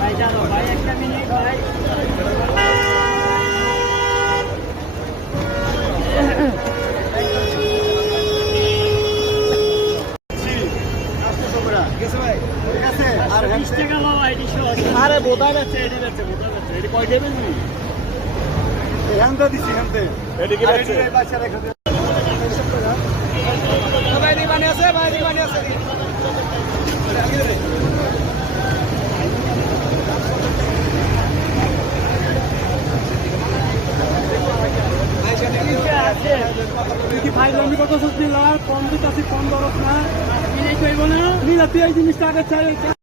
ভাই জানো ভাই একটা মিনিট ভাই আরে বোধা যাচ্ছে এটি যাচ্ছে বোধা যাচ্ছে এটি কয় দেবেন নি এখানটা দিছি এখানতে এদিকে যাচ্ছে বাচ্চা রেখে দে ভাই দি মানে আছে ভাই দি মানে আছে কি ভাই আমি কত সত্যি লাল কম দিতে আছি কম দরদ না মিলাই কইব না মিলাতে এই জিনিসটা আগে চাই